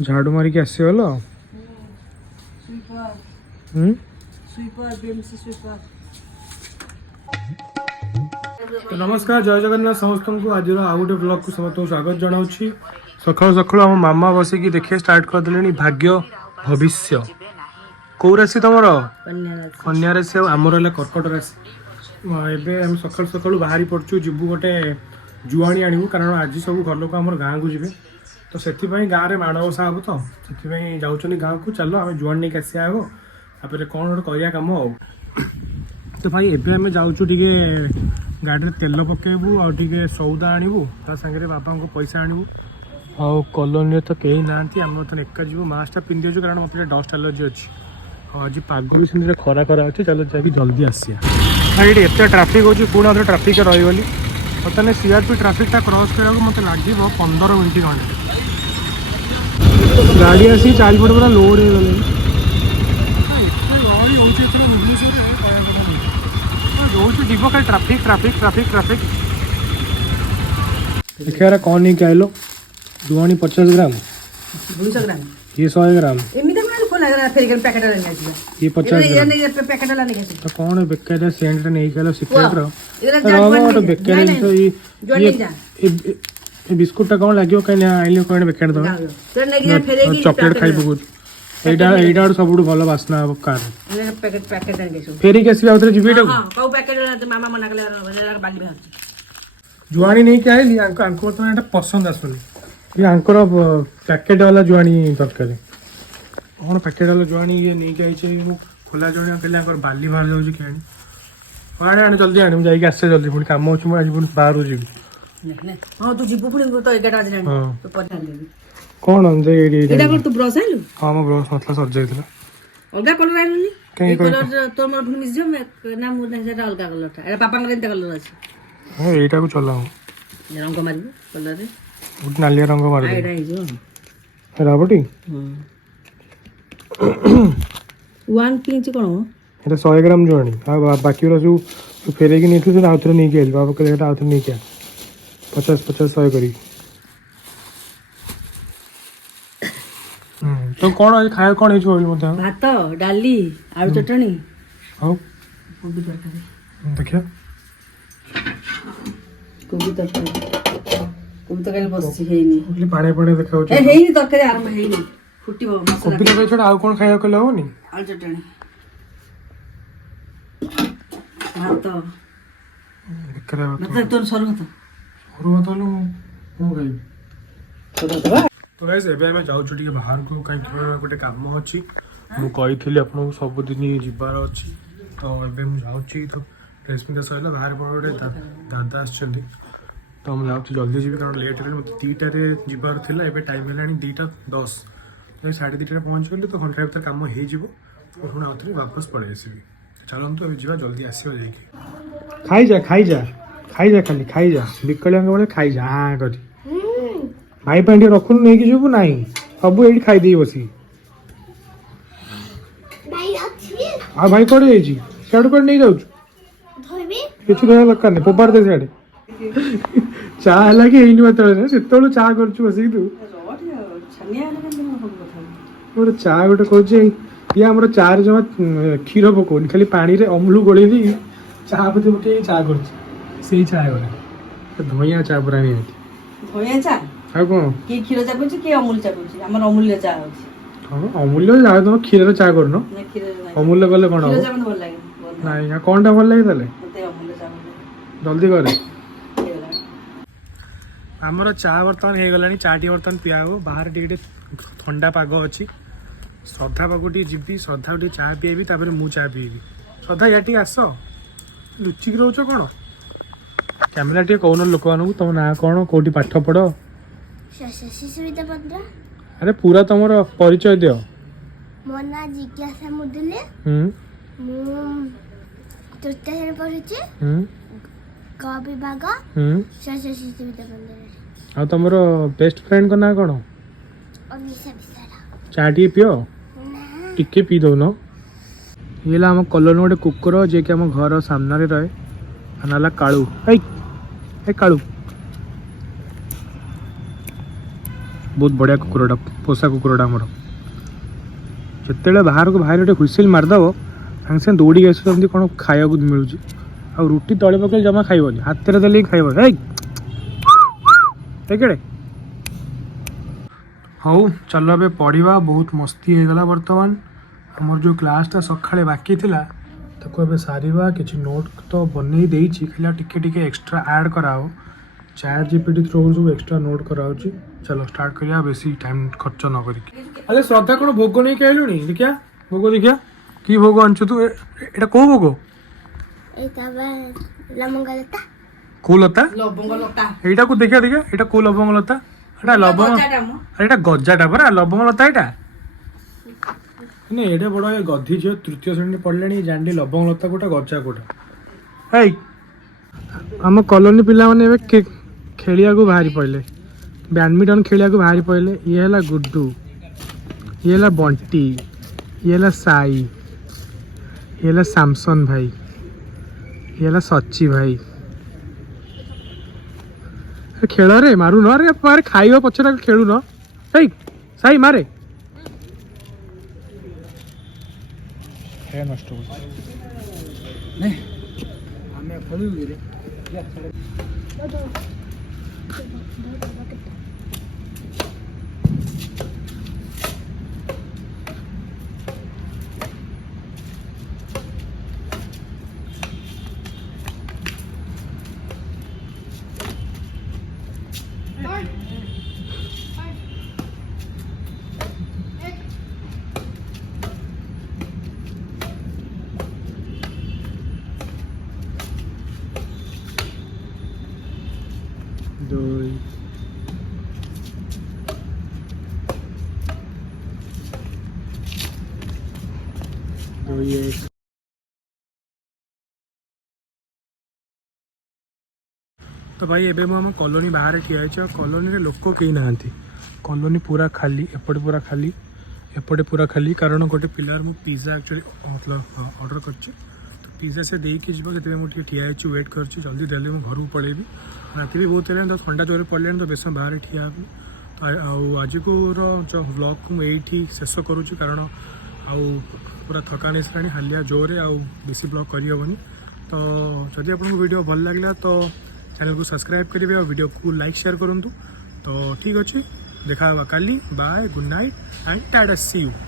झाड़ू मारिक आसीगल तो नमस्कार जय जगन्नाथ समस्त को आज आउ गोटे ब्लॉग को समस्त स्वागत जनाऊँ सकाल सकाल आम मामा बसिकी देखिए स्टार्ट करदे भाग्य भविष्य कौ राशि तुम कन्या राशि आमर है कर्कट राशि एवं सकाल सकाल बाहरी पड़चु जीवु गोटे जुआणी आणवु कारण आज सब घर लोक आम गाँव को जी तो से गाँव में माणवसा हम तो से जाऊँ गाँव को चलो आम जुआणी नहीं आसिया हो तापर कौन गोटे कर कम आ तो भाई एवं आम जाऊँ गाड़ी में तेल पकेबू आगे सौदा आणवु ता सागर बाबा को पैसा आणवु कॉलोनी तो कहीं ना आम तो एका जीव मास्कटा पिंधि कारण मत डस्ट एलर्जी अच्छी आज पाग भी से खरा खरा अच्छे चलो जाकि जल्दी आसिया भाई ये एत ट्राफिक हो पुणी ट्राफिक रही बर्तमान सीआरपी ट्राफिकटा क्रॉस करा मत लगे 15 मिनट खंडे गाड़ी आसी चारिपट पूरा लोड हो गले रोज जीव खाली ट्राफिक ट्राफिक ट्राफिक ट्राफिक देखिए कौन नहीं कहलो जुआनी 50 ग्राम 200 ग्राम ये 100 ग्राम ये 50 तो कौन बेकार सेंट नहीं कहलो सिक्रेट बेकार ये बिस्कुटा कौन लगे कहीं आइल कौन बेकार दो चॉकलेट खाई पकड़ एटा सब भल बास्ना हम कार फेरिक आसवे जी जुआणी नहीं क्या पसंद आसुनी ये आंकर पैकेट वाला जुआणी तरकारी कौन पैकेट वाला जुआणी ये नहीं आई खोला जुआणी कहले बाली बाहर जाऊँ कि आने जल्दी आने जाइए आसे जल्दी पुणी कम अच्छी मुझे बाहर जी कौन तू ब्रश आइलु हाँ मो ब्रश मतलब सर जाइଥିଲା अलगा कलर आइलु ए कलर तो मोर मिस जो ना मु ना सेटा अलगा कलर था एटा पापा के कलर अछि हां एटा को चलाऊ रंग मारिबो कलर रे उठ नालिया रंग मार दे एटा हि जो राबटी 1 पिंच कोन एटा 100 ग्राम जोणी आ बाकी रो जो फेरे की नहीं थु आउथरे नहीं गेल बाबा के एटा आउथरे नहीं क्या 50 100 करी तो कौन आज खाया कौन है मत भात डाली आलू चटनी हां कोबी तरकारी देखियो कोबी तरकारी बस हेनी ओली पानी पानी देखाउ ए हेनी तरकारी आरंभ हेनी फुटिबो मसला कोबी तरकारी छोड़ आ कौन खाया कले होनी आलू चटनी भात करे मतलब तोर सर भात और बतालो मु गई तो गाइस एबे हम जाऊ छु बाहर को कहीं गोटे काम अच्छी मु कही आपको सबुदिन जीवार अच्छी तो एबे मु जाऊ तो ड्रेस पिंधा सर बाहर गोटे दादा आसुँच तो मुझे जाऊँ जल्दी जी कारण लेट है मतलब 2टार जीवार था एबे टाइम है 2:10 तो 2:30 पहुँचगली तो घंटा भर कम हो पुणी आउ थे वापस पलि आसवि चलतु अब जा जल्दी आसो जा खाई जा खाली खाई जा विकलिया बेले खाई जा हाँ कर भाई पानी रखुन नहीं कि जीवु नहीं सब ये खाईदे बस आ भाई कौन जाइए सियाड़ कौन नहीं जाऊँ किसी रहा दरकार नहीं फोपाड़ दे सियाड़े चा है कि मत से चा कर बस तू गोटे चा गोटे कहे ये आम चा जमा क्षीर पकाउनी खाली पानी रे अमूल गोल चा पति पके चा कर चा धोइया चा पूरा नहीं धोइया चा आ कौन कि क्षीर चा पीछे कि अमूल चा पीछे हमर अमूल्य चा होछि हां अमूल्य जा तुम क्षीर चा करनो ना क्षीर अमूल्य गले कोन हो क्षीर चा भल लागे नहीं या कोनटा भल लागे तले मते अमूल्य चा जल्दी करे हमर चा बर्तन हे गलानी चाटी बर्तन पिया हो बाहर टिके ठंडा पाग अछि श्रद्धा पागटी जीवी श्रद्धा टे चा पीएबी तापर मु चा पीएबी श्रद्धा याटी आस लुचिक रोच कौन कैमेरा टे कौन लोक मानू तुम ना कौन कौटी पाठ पढ़ अरे पूरा तुम परिचय दियो मो ना जिज्ञासा मुदुले मु तृतीय श्रेणी पढ़ुचे क विभाग शिशु शिशु विद्या मंदिर आ तुम बेस्ट फ्रेंड को ना कौन अनिशा विशाल चा टी पियो टिके पी दौन ये आम कलोनी गोटे कुकुर जे कि आम घर सामने रहे नाला कालू ए कालू बहुत बढ़िया कुकुरटा पोषा कुकुरटा आमर जिते बाहर को बाहर गोटे हुइसिल मारिदेव सागे सागे दौड़ी आस कौन खाया मिलूँ आ रुटी तले पकड़ जमा खाइबनी हाथ में देले खाइब केड़े हाँ चल ए पढ़ा बहुत मस्ती हो गला बर्तमान आमर जो क्लासटा सकाଳେ बाकी थिला ताको ए सारिबा किछि नोट तो बनै देइछि खाली टिके टिके एक्स्ट्रा ऐड कराओ चैट जीपीटी थ्रू सब एक्स्ट्रा नोट कराउछि चलो स्टार्ट करिया बेसी टाइम खर्च न करिक अरे श्रद्धा कोन भोग नै कहलुनी देखिया भोग देखिया की भोग अनछु तू एटा को भोग एटा बा लमंगलता को लता लवंग लता एटा को देखिया देखिया एटा को लवंग लता एटा लवंग अरे एटा गज्जाटा परा लवंग लता एटा नहीं एटा बड़ा ये गधी झील तृतीय श्रेणी पढ़ले जानली लवंग लता कोटा गज्जा कोटा है आम कॉलोनी पिला माने खेलिया को बाहरी पड़े बैडमिंटन खेलिया को बाहरी पड़े ये है गुड्डू ये है बंटी ये है साई ये है सैमसन भाई ये है सची भाई खेल रे मारू न रे मारे खाइबा पछरा खेलु न ए साई मारे नष्ट तो भाई एबे आम कॉलोनी बाहर ठिया कॉलोनी लोक कहीं ना कॉलोनी पूरा खाली एपटे पूरा खाली एपटे पूरा खाली कारण गोटे पिलार मु पिज्जा एक्चुअली मतलब ऑर्डर कर तो पिज्जा से देकी जी के मुझे ठिया वेट कर जल्दी देले मुझे घर को पलैबी राति भी बहुत है तो ठंडा जोर पड़े तो बेस बाहर ठिया तो आज को जो व्लॉग को मुझे शेष करुँच कारण आउ पूरा थकान आसला हालिया जोरे आउ बेसी ब्लॉग करहबनी तो जदि आपको वीडियो भल लगे तो चैनल को सब्सक्राइब करेंगे और वीडियो को लाइक शेयर करूँ तो ठीक अच्छे देखा काली bye good night and tata see you.